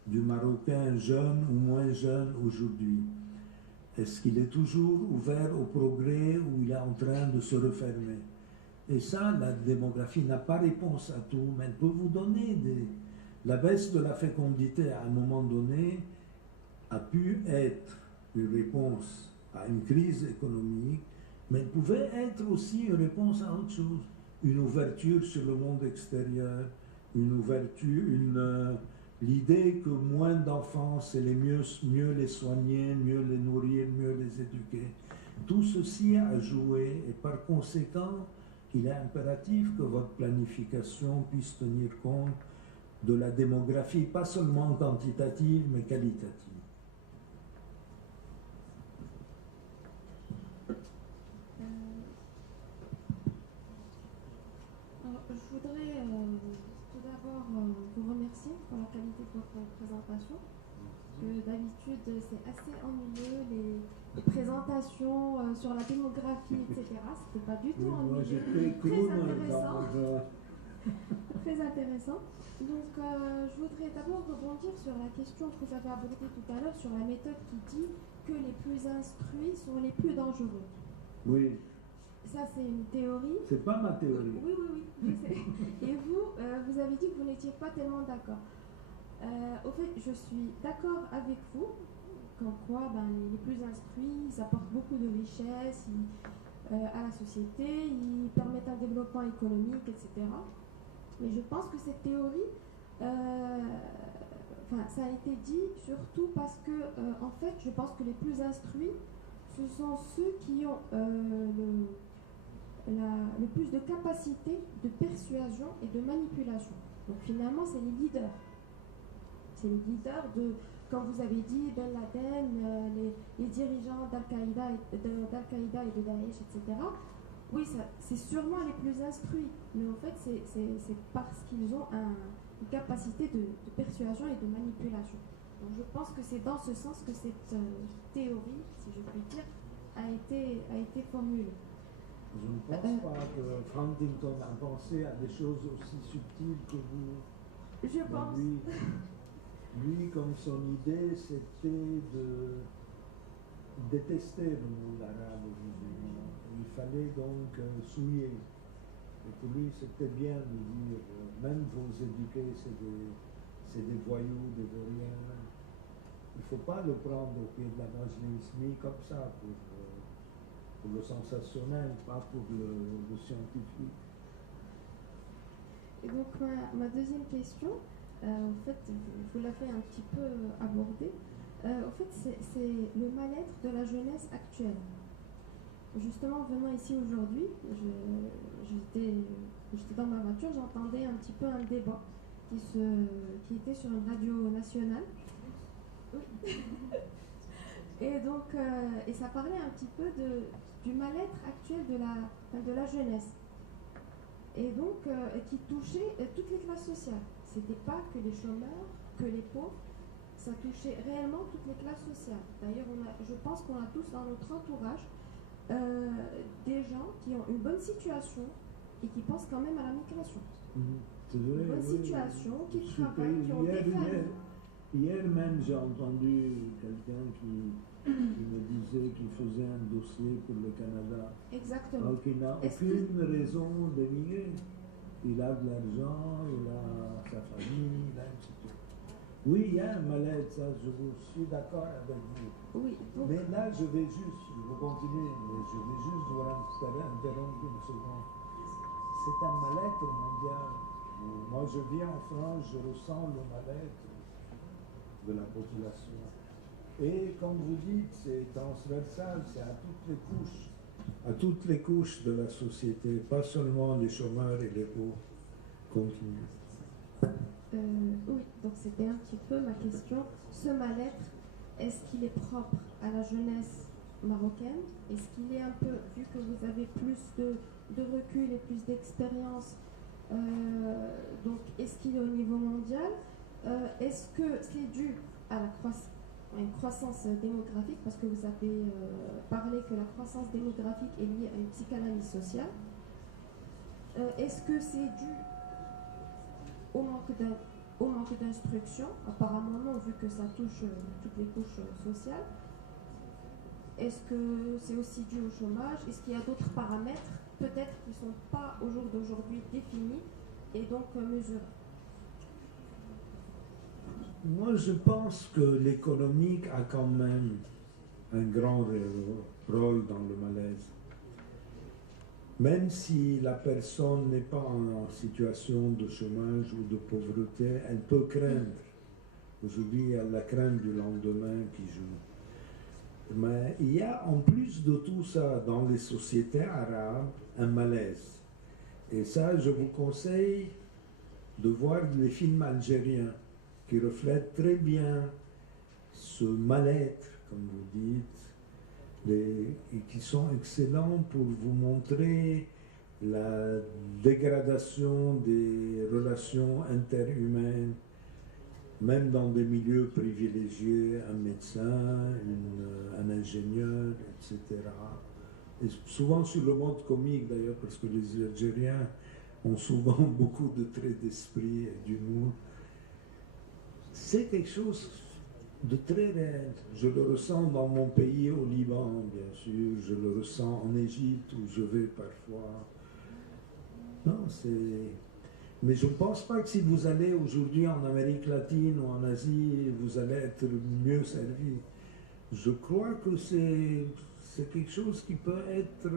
du Marocain jeune ou moins jeune aujourd'hui? Est-ce qu'il est toujours ouvert au progrès ou il est en train de se refermer? Et ça, la démographie n'a pas réponse à tout, mais elle peut vous donner La baisse de la fécondité à un moment donné a pu être une réponse à une crise économique, mais elle pouvait être aussi une réponse à autre chose. Une ouverture sur le monde extérieur, l'idée que moins d'enfants, c'est mieux les soigner, mieux les nourrir, mieux les éduquer. Tout ceci a joué et par conséquent, il est impératif que votre planification puisse tenir compte de la démographie, pas seulement quantitative, mais qualitative. Je voudrais tout d'abord vous remercier pour la qualité de votre présentation. Que d'habitude, c'est assez ennuyeux, les présentations sur la démographie, etc. C'était pas du tout ennuyeux. Très intéressant. Très intéressant. Donc, je voudrais d'abord rebondir sur la question que vous avez abordée tout à l'heure sur la méthode qui dit que les plus instruits sont les plus dangereux. Oui. Ça, c'est une théorie. C'est pas ma théorie. Oui, je sais. Et vous, vous avez dit que vous n'étiez pas tellement d'accord. Au fait, je suis d'accord avec vous, qu'en quoi les plus instruits, ils apportent beaucoup de richesse à la société, ils permettent un développement économique, etc. Mais je pense que cette théorie, ça a été dit surtout parce que, en fait, je pense que les plus instruits, ce sont ceux qui ont le plus de capacité de persuasion et de manipulation. Donc finalement, c'est les leaders. C'est les leaders de, comme vous avez dit, Ben Laden, les dirigeants d'Al-Qaïda et de Daesh, etc. Oui, c'est sûrement les plus instruits, mais en fait, c'est parce qu'ils ont une capacité de persuasion et de manipulation. Donc je pense que c'est dans ce sens que cette théorie, si je puis dire, a été formulée. Je ne pense pas que Franklinton a pensé à des choses aussi subtiles que vous. Je pense. Lui, comme son idée, c'était de détester le monde arabe aujourd'hui. Il fallait donc souiller. Et pour lui, c'était bien de dire, même vos éduqués, c'est des voyous, des vauriens. Il ne faut pas le prendre au pied de la majlismi comme ça, pour le sensationnel, pas pour le scientifique. Et donc, ma deuxième question, en fait, je vous l'avais un petit peu abordée. En fait, c'est le mal-être de la jeunesse actuelle. Justement, en venant ici aujourd'hui, j'étais dans ma voiture, j'entendais un petit peu un débat qui était sur une radio nationale. Oui. Et donc, et ça parlait un petit peu du mal-être actuel de la jeunesse. Et donc, qui touchait toutes les classes sociales. C'était pas que les chômeurs, que les pauvres, ça touchait réellement toutes les classes sociales. D'ailleurs, je pense qu'on a tous dans notre entourage des gens qui ont une bonne situation et qui pensent quand même à la migration. C'est vrai, une bonne situation, qui travaillent, qui ont des familles. Hier même, j'ai entendu quelqu'un qui me disait qu'il faisait un dossier pour le Canada. Exactement. Alors qu'il n'a aucune raison d'émigrer. Il a de l'argent, il a sa famille, il a un petit peu. Oui, il y a un mal-être, ça, je suis d'accord avec vous. Oui. Mais là, je vais juste, vous continuez, mais je vais juste vous interrompre une seconde. C'est un mal-être mondial. Moi, je vis en France, je ressens le mal-être de la population. Et comme vous dites, c'est transversal, c'est à toutes les couches de la société, pas seulement les chômeurs et les pauvres. Continue. Oui, donc c'était un petit peu ma question. Ce mal-être, est-ce qu'il est propre à la jeunesse marocaine? Est-ce qu'il est un peu, vu que vous avez plus de recul et plus d'expérience, donc est-ce qu'il est au niveau mondial? Est-ce que c'est dû à une croissance démographique, parce que vous avez parlé que la croissance démographique est liée à une psychanalyse sociale? Est-ce que c'est dû au manque d'instruction? Apparemment non, vu que ça touche toutes les couches sociales. Est-ce que c'est aussi dû au chômage? Est-ce qu'il y a d'autres paramètres, peut-être, qui ne sont pas au jour d'aujourd'hui définis et donc mesurés? Moi, je pense que l'économique a quand même un grand rôle dans le malaise. Même si la personne n'est pas en situation de chômage ou de pauvreté, elle peut craindre. Aujourd'hui, il y a la crainte du lendemain qui joue. Mais il y a en plus de tout ça, dans les sociétés arabes, un malaise. Et ça, je vous conseille de voir les films algériens qui reflètent très bien ce mal-être, comme vous dites, et qui sont excellents pour vous montrer la dégradation des relations interhumaines, même dans des milieux privilégiés, un médecin, un ingénieur, etc. Et souvent sur le mode comique d'ailleurs, parce que les Algériens ont souvent beaucoup de traits d'esprit et d'humour. C'est quelque chose de très réel. Je le ressens dans mon pays, au Liban, bien sûr. Je le ressens en Égypte, où je vais parfois. Non, c'est... Mais je ne pense pas que si vous allez aujourd'hui en Amérique latine ou en Asie, vous allez être mieux servi. Je crois que c'est quelque chose qui peut être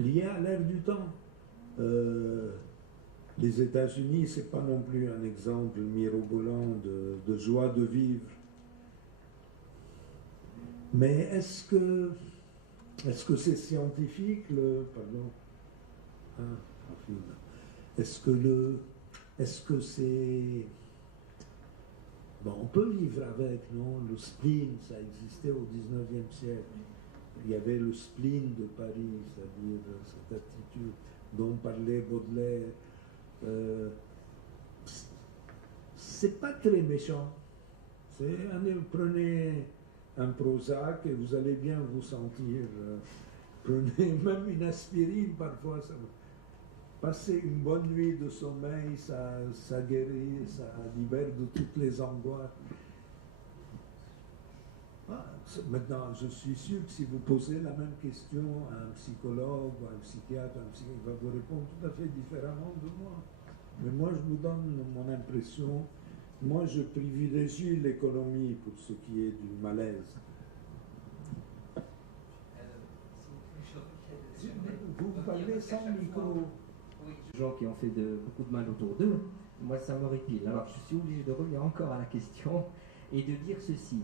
lié à l'ère du temps. Les États-Unis, ce n'est pas non plus un exemple mirobolant de joie de vivre. Mais est-ce que c'est scientifique, pardon, est-ce que c'est... Bon, on peut vivre avec, non? Le spleen, ça existait au 19e siècle. Il y avait le spleen de Paris, c'est-à-dire cette attitude dont parlait Baudelaire. C'est pas très méchant. Prenez un Prozac et vous allez bien vous sentir. Prenez même une aspirine parfois. Passer une bonne nuit de sommeil, ça guérit, ça libère de toutes les angoisses. Maintenant, je suis sûr que si vous posez la même question à un psychologue, ou à un psychiatre, il va vous répondre tout à fait différemment de moi. Mais moi, je vous donne mon impression. Moi, je privilégie l'économie pour ce qui est du malaise. Vous parlez sans micro. Les gens qui ont fait beaucoup de mal autour d'eux, moi ça m'horripile. Alors je suis obligé de revenir encore à la question et de dire ceci.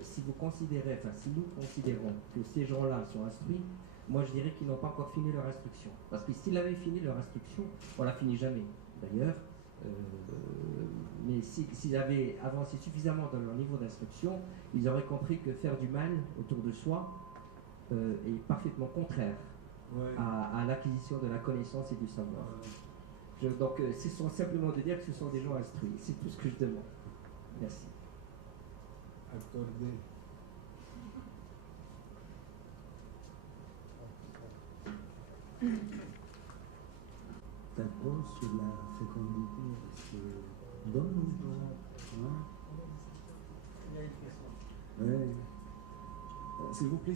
Si nous considérons que ces gens-là sont instruits, moi je dirais qu'ils n'ont pas encore fini leur instruction. Parce que s'ils avaient fini leur instruction, on la finit jamais d'ailleurs. Mais s'ils avaient avancé suffisamment dans leur niveau d'instruction, ils auraient compris que faire du mal autour de soi est parfaitement contraire à l'acquisition de la connaissance et du savoir. Donc, ce sont simplement de dire que ce sont des gens instruits. C'est tout ce que je demande. Merci. Accordé. D'accord, sur la fécondité, est-ce que donne S'il vous plaît,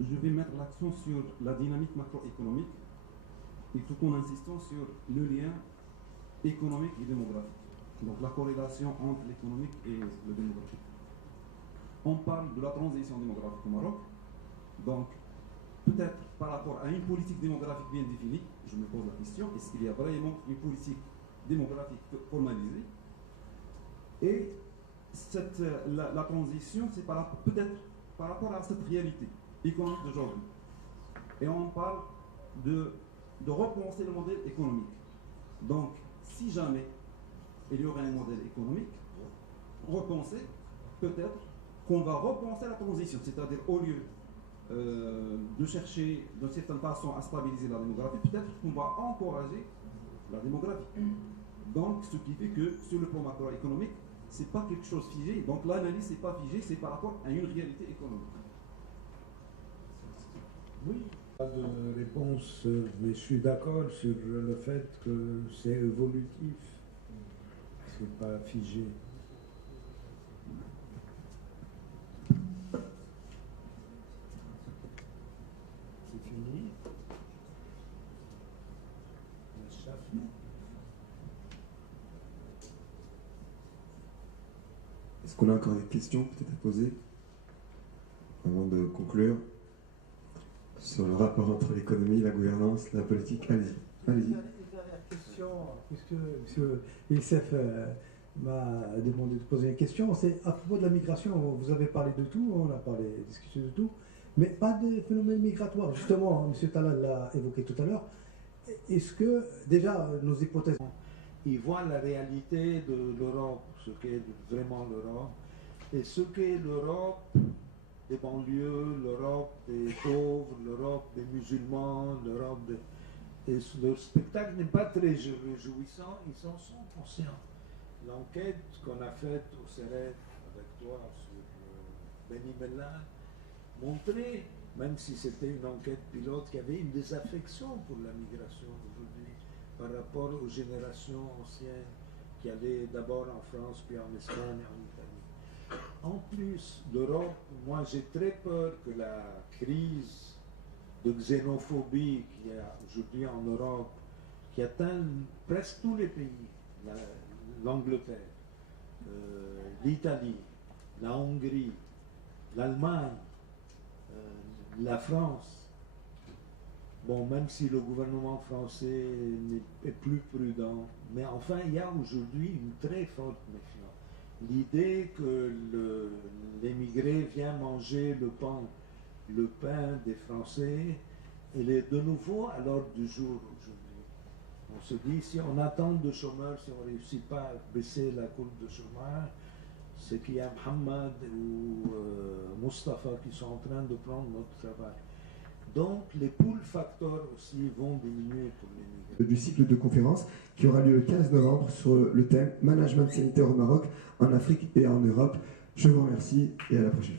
je vais mettre l'accent sur la dynamique macroéconomique et tout en insistant sur le lien économique et démographique. Donc la corrélation entre l'économique et le démographique. On parle de la transition démographique au Maroc. Donc peut-être par rapport à une politique démographique bien définie, je me pose la question, est-ce qu'il y a vraiment une politique démographique formalisée? Et la transition, c'est peut-être par rapport à cette réalité économique d'aujourd'hui. Et on parle de repenser le modèle économique. Donc, si jamais il y aurait un modèle économique, repenser, peut-être qu'on va repenser la transition, c'est-à-dire au lieu de chercher d'une certaine façon à stabiliser la démographie, peut-être qu'on va encourager la démographie. Donc, ce qui fait que sur le plan macroéconomique, c'est pas quelque chose figé. Donc, l'analyse n'est pas figée, c'est par rapport à une réalité économique. Oui, pas de réponse, mais je suis d'accord sur le fait que c'est évolutif, c'est pas figé. C'est fini. Est-ce qu'on a encore des questions peut-être à poser avant de conclure sur le rapport entre l'économie, la gouvernance, la politique? Allez-y. Allez-y. Une dernière question, puisque M. Youssef m'a demandé de poser une question, c'est à propos de la migration. Vous avez parlé de tout, on a discuté de tout, mais pas de phénomène migratoire. Justement, M. Talal l'a évoqué tout à l'heure. Est-ce que, déjà, nos hypothèses... Ils voient la réalité de l'Europe, ce qu'est vraiment l'Europe, et ce qu'est l'Europe des banlieues, l'Europe des pauvres, l'Europe des musulmans, l'Europe des... Et leur spectacle n'est pas très réjouissant, ils en sont conscients. L'enquête qu'on a faite au CERED avec toi sur Beni Mellal montrait, même si c'était une enquête pilote, qu'il y avait une désaffection pour la migration aujourd'hui par rapport aux générations anciennes qui allaient d'abord en France, puis en Espagne et en Italie. En plus, l'Europe, moi j'ai très peur que la crise de xénophobie qu'il y a aujourd'hui en Europe, qui atteint presque tous les pays, l'Angleterre, l'Italie, la Hongrie, l'Allemagne, la France. Bon, même si le gouvernement français est plus prudent, mais enfin, il y a aujourd'hui une très forte méfiance. L'idée que l'émigré vient manger le pain des Français, elle est de nouveau à l'ordre du jour aujourd'hui. On se dit, si on attend de chômeurs, si on ne réussit pas à baisser la courbe de chômage, c'est qu'il y a Mohamed ou Mustafa qui sont en train de prendre notre travail. Donc les pull factors aussi vont diminuer pour les migrants. Du cycle de conférences qui aura lieu le 15 novembre sur le thème Management sanitaire au Maroc, en Afrique et en Europe. Je vous remercie et à la prochaine.